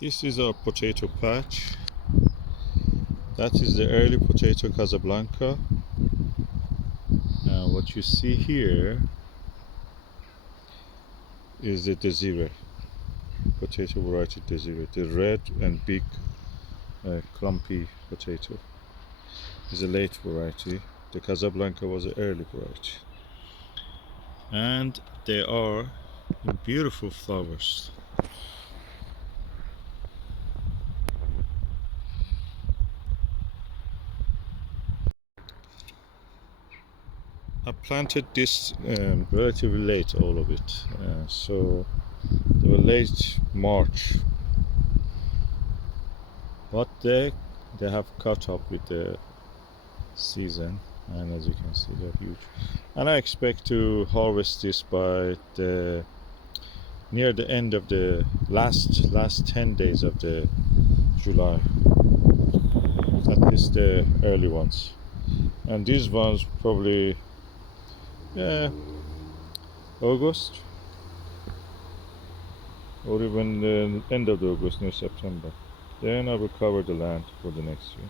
This is our potato patch. That is the early potato Casablanca. What you see here is the Desiree, potato variety Desiree. The red and big clumpy potato is a late variety. The Casablanca was an early variety. And they are in beautiful flowers. I planted this relatively late, all of it. So they were late March, but they have caught up with the season, and as you can see, they're huge. And I expect to harvest this by the near the end of the last 10 days of the July. At least the early ones, and these ones probably August, or even the end of the August, near September. Then I will cover the land for the next year.